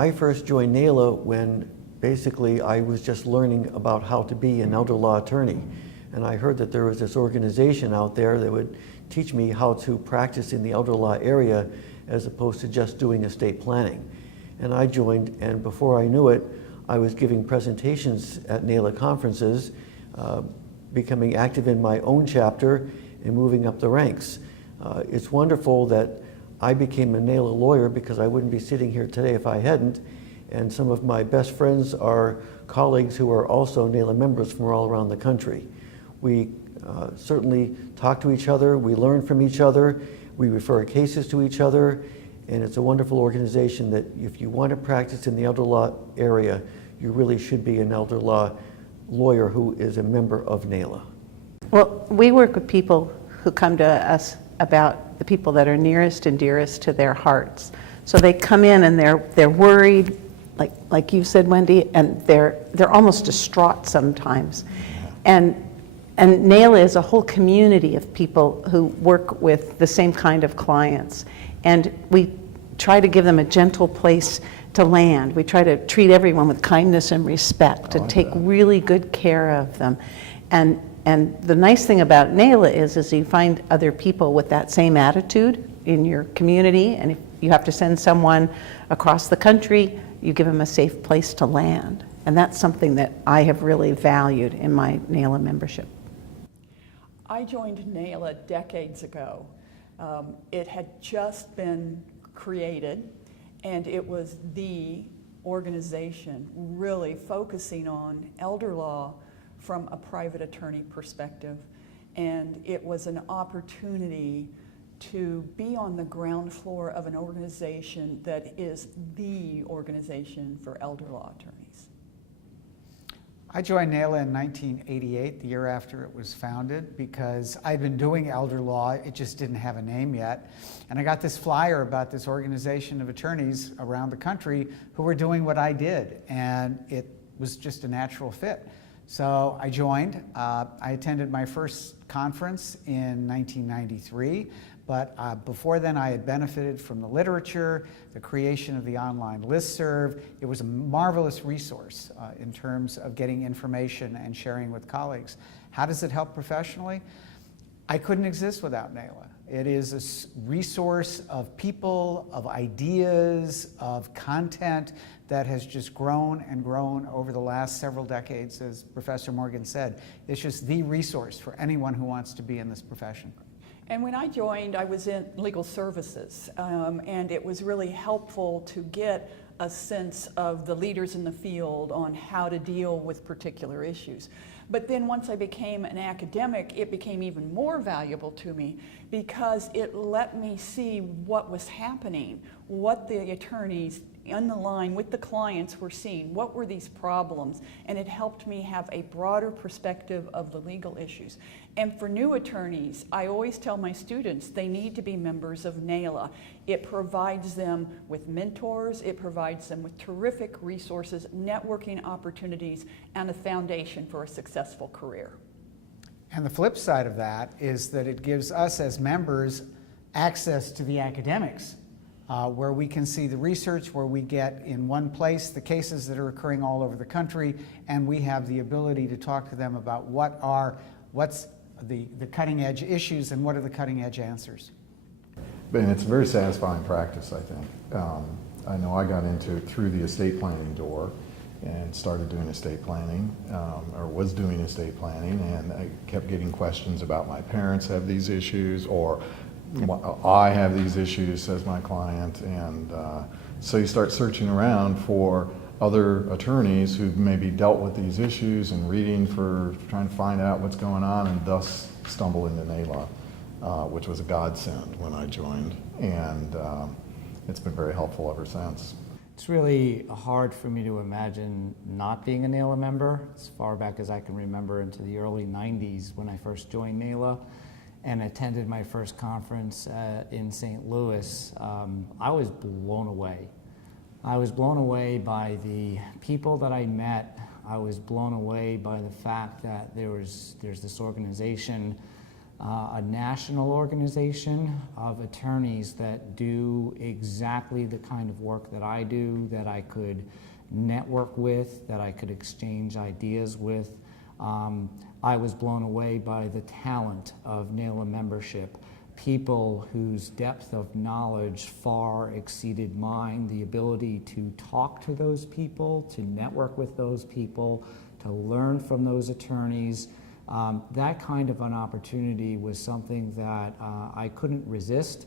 I first joined NAELA when basically I was just learning about how to be an elder law attorney. And I heard that there was this organization out there that would teach me how to practice in the elder law area as opposed to just doing estate planning. And I joined, and before I knew it, I was giving presentations at NAELA conferences, becoming active in my own chapter and moving up the ranks. It's wonderful that I became a NAELA lawyer because I wouldn't be sitting here today if I hadn't. And some of my best friends are colleagues who are also NAELA members from all around the country. We certainly talk to each other, we learn from each other, we refer cases to each other, and it's a wonderful organization that if you want to practice in the elder law area, you really should be an elder law lawyer who is a member of NAELA. Well, we work with people who come to us about the people that are nearest and dearest to their hearts. So they come in and they're worried, like you said, Wendy, and they're almost distraught sometimes. And NAELA is a whole community of people who work with the same kind of clients. And we try to give them a gentle place to land. We try to treat everyone with kindness and respect and take really good care of them. And the nice thing about NAELA is you find other people with that same attitude in your community, and if you have to send someone across the country, you give them a safe place to land. And that's something that I have really valued in my NAELA membership. I joined NAELA decades ago. It had just been created, and it was the organization really focusing on elder law from a private attorney perspective. And it was an opportunity to be on the ground floor of an organization that is the organization for elder law attorneys. I joined NAELA in 1988, the year after it was founded, because I'd been doing elder law, it just didn't have a name yet. And I got this flyer about this organization of attorneys around the country who were doing what I did, and it was just a natural fit. So I joined. I attended my first conference in 1993, but before then I had benefited from the literature, the creation of the online listserv. It was a marvelous resource in terms of getting information and sharing with colleagues. How does it help professionally? I couldn't exist without NAELA. It is a resource of people, of ideas, of content that has just grown and grown over the last several decades, as Professor Morgan said. It's just the resource for anyone who wants to be in this profession. And when I joined, I was in legal services, and it was really helpful to get a sense of the leaders in the field on how to deal with particular issues. But then once I became an academic, it became even more valuable to me because it let me see what was happening, what the attorneys on the line with the clients were seeing, what were these problems, and it helped me have a broader perspective of the legal issues. And for new attorneys, I always tell my students they need to be members of NAELA. It provides them with mentors, it provides them with terrific resources, networking opportunities, and a foundation for a successful career. And the flip side of that is that it gives us as members access to the academics, where we can see the research, where we get in one place the cases that are occurring all over the country, and we have the ability to talk to them about what's the cutting edge issues and what are the cutting edge answers. And it's a very satisfying practice, I think. I know I got into it through the estate planning door and started doing estate planning, or was doing estate planning, and I kept getting questions about my parents have these issues, or I have these issues, says my client, and so you start searching around for other attorneys who've maybe dealt with these issues and reading for trying to find out what's going on, and thus stumble into NAELA, which was a godsend when I joined, and it's been very helpful ever since. It's really hard for me to imagine not being a NAELA member, as far back as I can remember into the early 90s when I first joined NAELA and attended my first conference in St. Louis. I was blown away. I was blown away by the people that I met. I was blown away by the fact that there's this organization a national organization of attorneys that do exactly the kind of work that I do, that I could network with, that I could exchange ideas with. I was blown away by the talent of NAELA membership, people whose depth of knowledge far exceeded mine, the ability to talk to those people, to network with those people, to learn from those attorneys. That kind of an opportunity was something that I couldn't resist.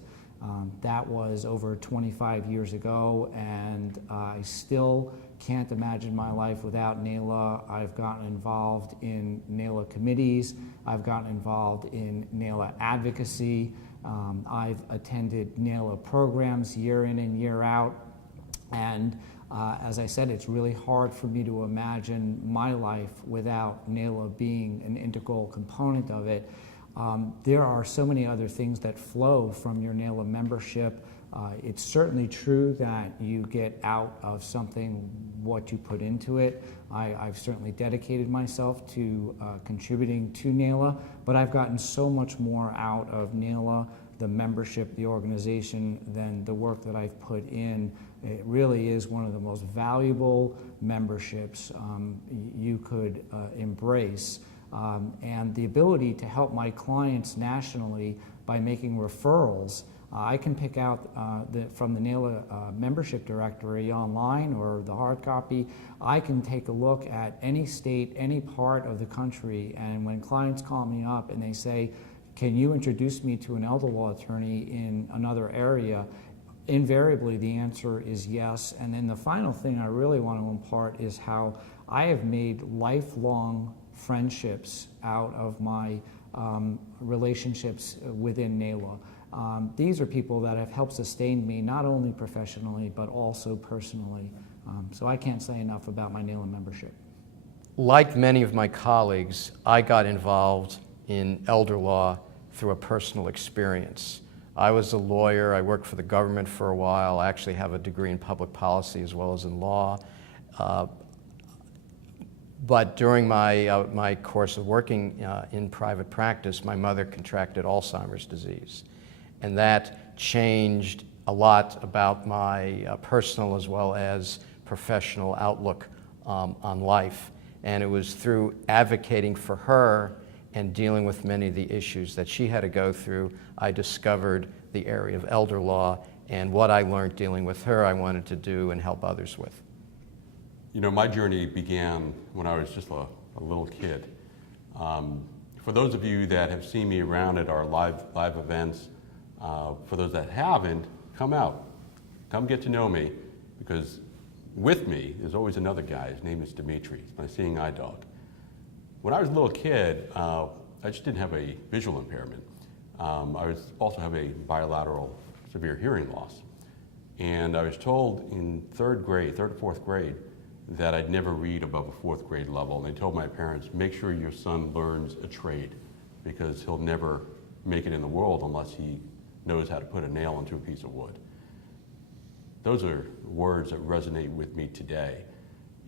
That was over 25 years ago, and I still can't imagine my life without NAELA. I've gotten involved in NAELA committees. I've gotten involved in NAELA advocacy. I've attended NAELA programs year in and year out. And as I said, it's really hard for me to imagine my life without NAELA being an integral component of it. There are so many other things that flow from your NAELA membership. It's certainly true that you get out of something what you put into it. I've certainly dedicated myself to contributing to NAELA, but I've gotten so much more out of NAELA, the membership, the organization, than the work that I've put in. It really is one of the most valuable memberships you could embrace. And the ability to help my clients nationally by making referrals. I can pick out from the NAELA membership directory online or the hard copy. I can take a look at any state, any part of the country, and when clients call me up and they say, can you introduce me to an elder law attorney in another area? Invariably, the answer is yes. And then the final thing I really want to impart is how I have made lifelong friendships out of my relationships within NAELA. These are people that have helped sustain me not only professionally but also personally. So I can't say enough about my NAELA membership. Like many of my colleagues, I got involved in elder law through a personal experience. I was a lawyer. I worked for the government for a while. I actually have a degree in public policy as well as in law. But during my course of working in private practice, my mother contracted Alzheimer's disease. And that changed a lot about my personal as well as professional outlook on life. And it was through advocating for her and dealing with many of the issues that she had to go through, I discovered the area of elder law, and what I learned dealing with her I wanted to do and help others with. You know, my journey began when I was just a little kid. For those of you that have seen me around at our live events, for those that haven't, come out. Come get to know me, because with me is always another guy. His name is Dimitri. He's my seeing eye dog. When I was a little kid, I just didn't have a visual impairment. I also have a bilateral severe hearing loss. And I was told in third or fourth grade that I'd never read above a fourth grade level. And they told my parents, make sure your son learns a trade, because he'll never make it in the world unless he knows how to put a nail into a piece of wood. Those are words that resonate with me today.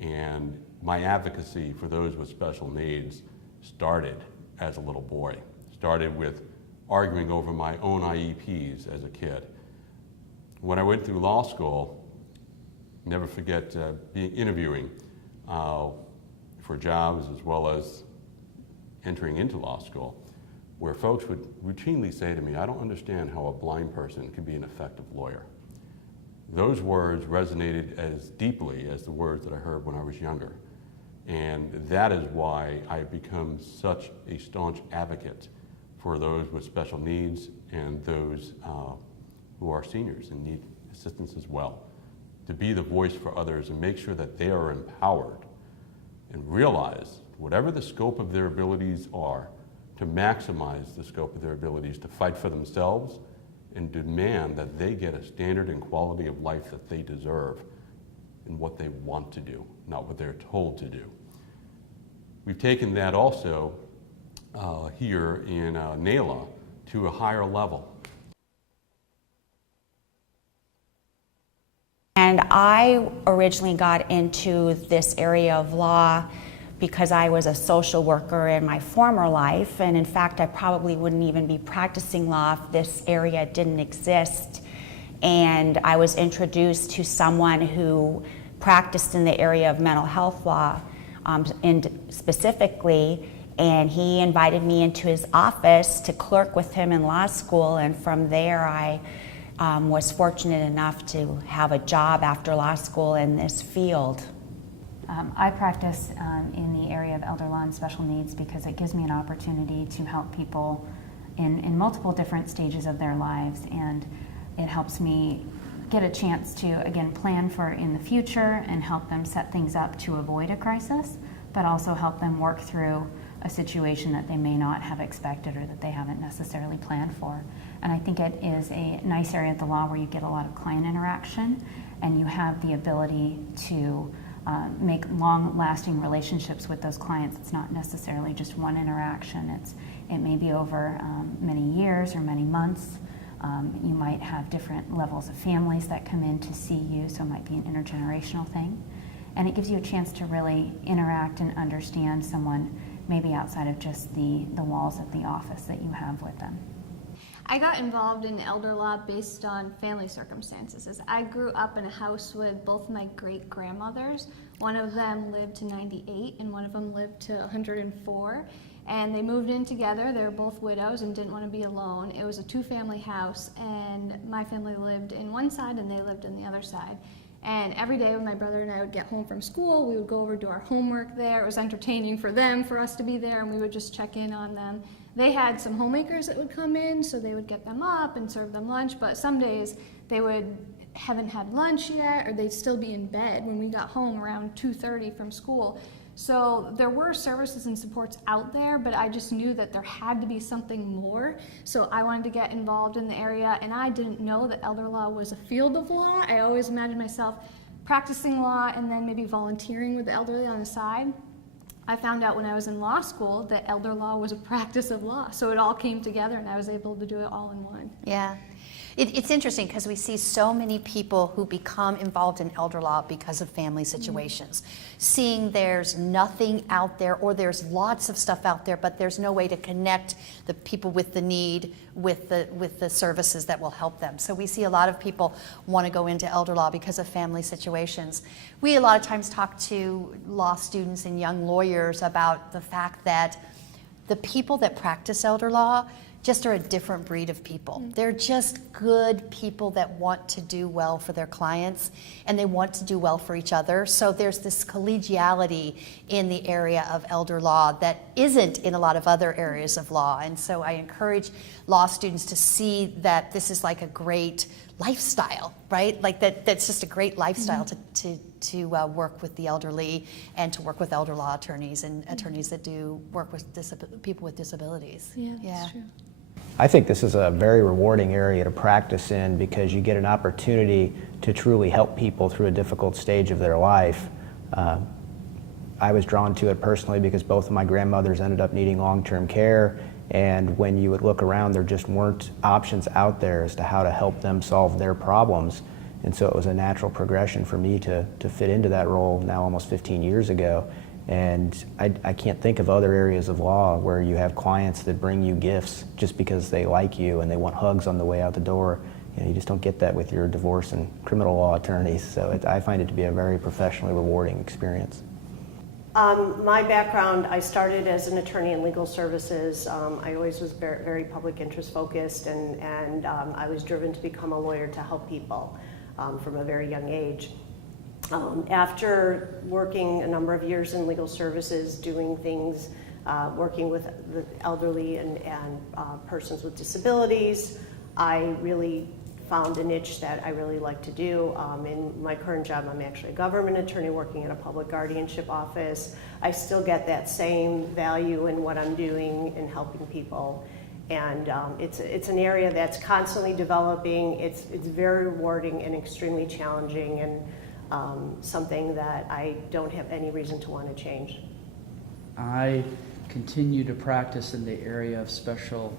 And my advocacy for those with special needs started as a little boy. Started with arguing over my own IEPs as a kid. When I went through law school, never forget interviewing for jobs as well as entering into law school, where folks would routinely say to me, I don't understand how a blind person can be an effective lawyer. Those words resonated as deeply as the words that I heard when I was younger. And that is why I've become such a staunch advocate for those with special needs and those who are seniors and need assistance as well. To be the voice for others and make sure that they are empowered and realize whatever the scope of their abilities are, to maximize the scope of their abilities to fight for themselves and demand that they get a standard and quality of life that they deserve in what they want to do, not what they're told to do. We've taken that also here in NAELA to a higher level. And I originally got into this area of law because I was a social worker in my former life, and in fact I probably wouldn't even be practicing law if this area didn't exist. And I was introduced to someone who practiced in the area of mental health law specifically, and he invited me into his office to clerk with him in law school, and from there I was fortunate enough to have a job after law school in this field. I practice in the area of elder law and special needs because it gives me an opportunity to help people in multiple different stages of their lives, and it helps me get a chance to, again, plan for in the future and help them set things up to avoid a crisis, but also help them work through a situation that they may not have expected or that they haven't necessarily planned for. And I think it is a nice area of the law where you get a lot of client interaction and you have the ability to make long-lasting relationships with those clients. It's not necessarily just one interaction. It may be over many years or many months. You might have different levels of families that come in to see you, so it might be an intergenerational thing. And it gives you a chance to really interact and understand someone maybe outside of just the walls of the office that you have with them. I got involved in elder law based on family circumstances. As I grew up in a house with both my great-grandmothers. One of them lived to 98 and one of them lived to 104. And they moved in together. They were both widows and didn't want to be alone. It was a two-family house, and my family lived in one side and they lived in the other side. And every day when my brother and I would get home from school, we would go over do our homework there. It was entertaining for them, for us to be there, and we would just check in on them. They had some homemakers that would come in, so they would get them up and serve them lunch, but some days they haven't had lunch yet, or they'd still be in bed when we got home around 2:30 from school. So there were services and supports out there, but I just knew that there had to be something more. So I wanted to get involved in the area, and I didn't know that elder law was a field of law. I always imagined myself practicing law and then maybe volunteering with the elderly on the side. I found out when I was in law school that elder law was a practice of law. So it all came together and I was able to do it all in one. Yeah. It's interesting because we see so many people who become involved in elder law because of family situations. Seeing there's nothing out there, or there's lots of stuff out there, but there's no way to connect the people with the need with the services that will help them. So we see a lot of people want to go into elder law because of family situations. We a lot of times talk to law students and young lawyers about the fact that the people that practice elder law just are a different breed of people. They're just good people that want to do well for their clients, and they want to do well for each other. So there's this collegiality in the area of elder law that isn't in a lot of other areas of law. And so I encourage law students to see that this is like a great lifestyle, right? Like that's just a great lifestyle to work with the elderly and to work with elder law attorneys and attorneys that do work with people with disabilities. Yeah, that's true. I think this is a very rewarding area to practice in because you get an opportunity to truly help people through a difficult stage of their life. I was drawn to it personally because both of my grandmothers ended up needing long-term care, and when you would look around, there just weren't options out there as to how to help them solve their problems. And so it was a natural progression for me to fit into that role now almost 15 years ago. And I can't think of other areas of law where you have clients that bring you gifts just because they like you and they want hugs on the way out the door. You just don't get that with your divorce and criminal law attorneys. So I find it to be a very professionally rewarding experience. My background, I started as an attorney in legal services. I always was very public interest focused, and I was driven to become a lawyer to help people from a very young age. After working a number of years in legal services, doing things, working with the elderly and persons with disabilities, I really found a niche that I really like to do. In my current job, I'm actually a government attorney working in a public guardianship office. I still get that same value in what I'm doing in helping people. And it's an area that's constantly developing. It's very rewarding and extremely challenging, and something that I don't have any reason to want to change. I continue to practice in the area of special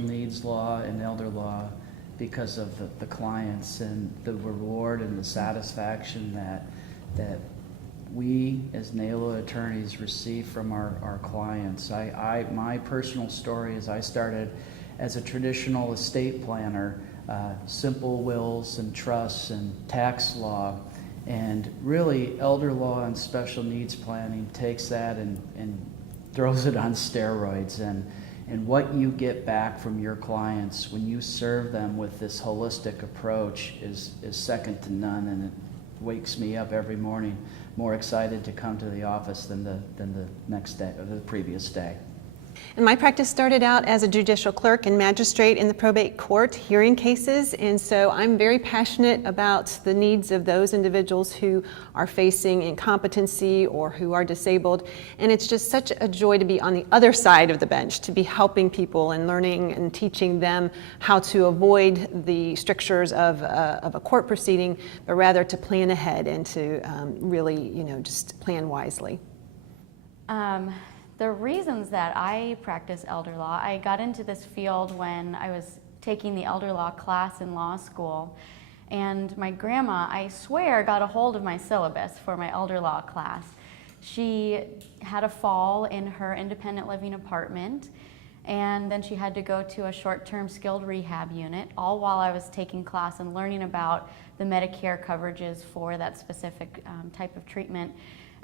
needs law and elder law because of the clients and the reward and the satisfaction that we as NAELA attorneys receive from our clients. My personal story is I started as a traditional estate planner, simple wills and trusts and tax law, and really elder law and special needs planning takes that and throws it on steroids. And what you get back from your clients when you serve them with this holistic approach is second to none, and it wakes me up every morning more excited to come to the office than the next day or the previous day. And my practice started out as a judicial clerk and magistrate in the probate court hearing cases, and so I'm very passionate about the needs of those individuals who are facing incompetency or who are disabled. And it's just such a joy to be on the other side of the bench, to be helping people and learning and teaching them how to avoid the strictures of a court proceeding, but rather to plan ahead and to really, just plan wisely. The reasons that I practice elder law, I got into this field when I was taking the elder law class in law school, and my grandma, I swear, got a hold of my syllabus for my elder law class. She had a fall in her independent living apartment, and then she had to go to a short-term skilled rehab unit, all while I was taking class and learning about the Medicare coverages for that specific type of treatment.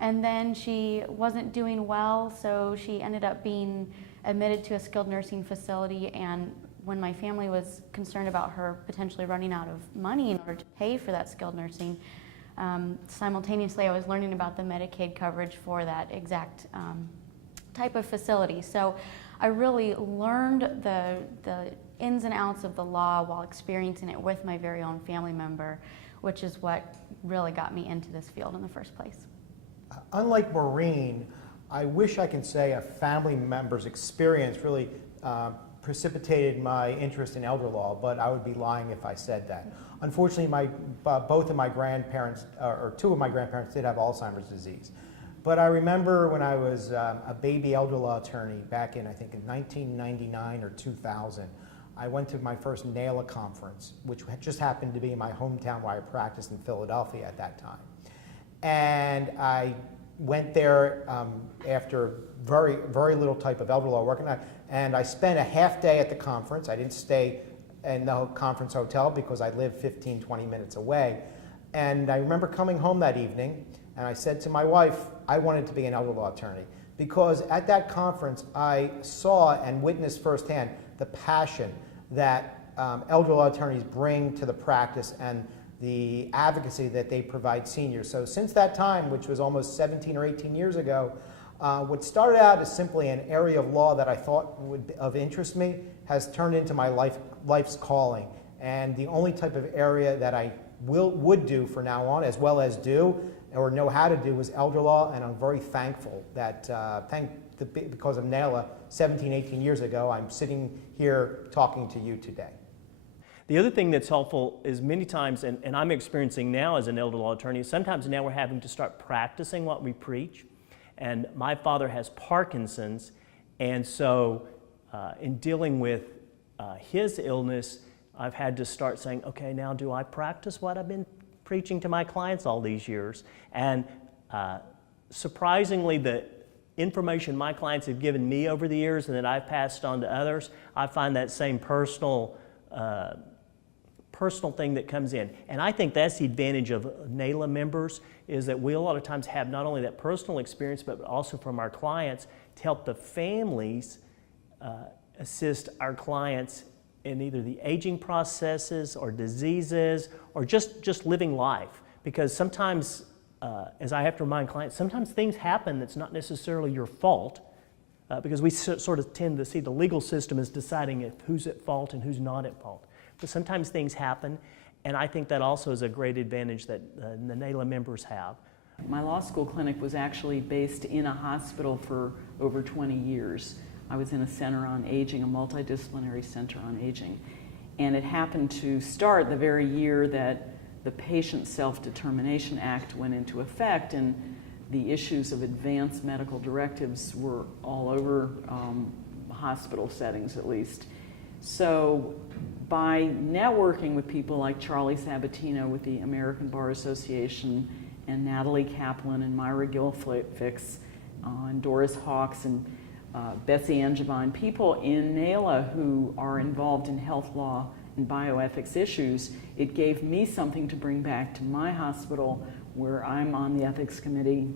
And then she wasn't doing well, so she ended up being admitted to a skilled nursing facility. And when my family was concerned about her potentially running out of money in order to pay for that skilled nursing, simultaneously I was learning about the Medicaid coverage for that exact type of facility. So I really learned the ins and outs of the law while experiencing it with my very own family member, which is what really got me into this field in the first place. Unlike Maureen, I wish I can say a family member's experience really precipitated my interest in elder law, but I would be lying if I said that. Unfortunately, both of my grandparents, or two of my grandparents, did have Alzheimer's disease. But I remember when I was a baby elder law attorney back in, I think, in 1999 or 2000, I went to my first NAELA conference, which just happened to be in my hometown where I practiced in Philadelphia at that time. And I went there after very, very little type of elder law work, and I spent a half day at the conference. I didn't stay in the conference hotel because I lived 15, 20 minutes away. And I remember coming home that evening, and I said to my wife, I wanted to be an elder law attorney, because at that conference I saw and witnessed firsthand the passion that elder law attorneys bring to the practice and the advocacy that they provide seniors. So since that time, which was almost 17 or 18 years ago, what started out as simply an area of law that I thought would of interest me has turned into my life's calling. And the only type of area that I would do from now on, as well as do or know how to do, is elder law. And I'm very thankful that because of NAELA 17, 18 years ago, I'm sitting here talking to you today. The other thing that's helpful is many times, and I'm experiencing now as an elder law attorney, sometimes now we're having to start practicing what we preach. And my father has Parkinson's, and so in dealing with his illness, I've had to start saying, okay, now do I practice what I've been preaching to my clients all these years? And surprisingly, the information my clients have given me over the years and that I've passed on to others, I find that same personal thing that comes in. And I think that's the advantage of NAELA members, is that we a lot of times have not only that personal experience, but also from our clients to help the families assist our clients in either the aging processes or diseases or just living life. Because sometimes, as I have to remind clients, sometimes things happen that's not necessarily your fault, because we sort of tend to see the legal system as deciding who's at fault and who's not at fault. But sometimes things happen, and I think that also is a great advantage that the NAELA members have. My law school clinic was actually based in a hospital for over 20 years. I was in a center on aging, a multidisciplinary center on aging. And it happened to start the very year that the Patient Self-Determination Act went into effect, and the issues of advanced medical directives were all over hospital settings, at least. So by networking with people like Charlie Sabatino with the American Bar Association and Natalie Kaplan and Myra Gilfix and Doris Hawks and Bessie Angevine, people in NAELA who are involved in health law and bioethics issues. It gave me something to bring back to my hospital where I'm on the ethics committee.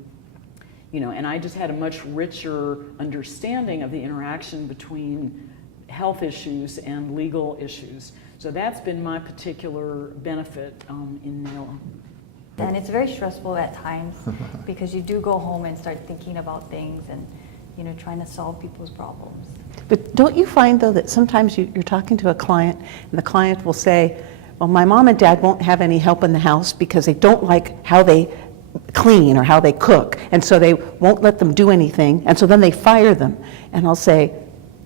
You know, and I just had a much richer understanding of the interaction between health issues and legal issues. So that's been my particular benefit in NAELA. And it's very stressful at times because you do go home and start thinking about things and, you know, trying to solve people's problems. But don't you find, though, that sometimes you're talking to a client and the client will say, well, my mom and dad won't have any help in the house because they don't like how they clean or how they cook, and so they won't let them do anything, and so then they fire them. And I'll say,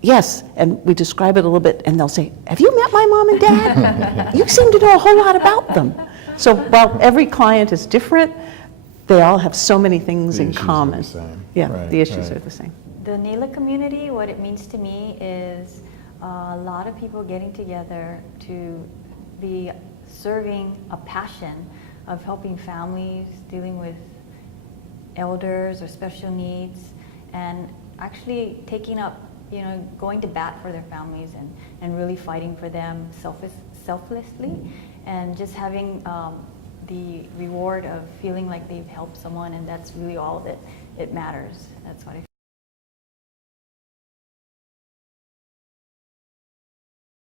yes, and we describe it a little bit, and they'll say, have you met my mom and dad? You seem to know a whole lot about them. So while every client is different, they all have so many things in common. The same. Yeah, Right, the issues right. are the same. The NAELA community, what it means to me is a lot of people getting together to be serving a passion of helping families dealing with elders or special needs, and actually taking up, you know, going to bat for their families and really fighting for them selflessly, and just having the reward of feeling like they've helped someone, and that's really all that it matters. That's what I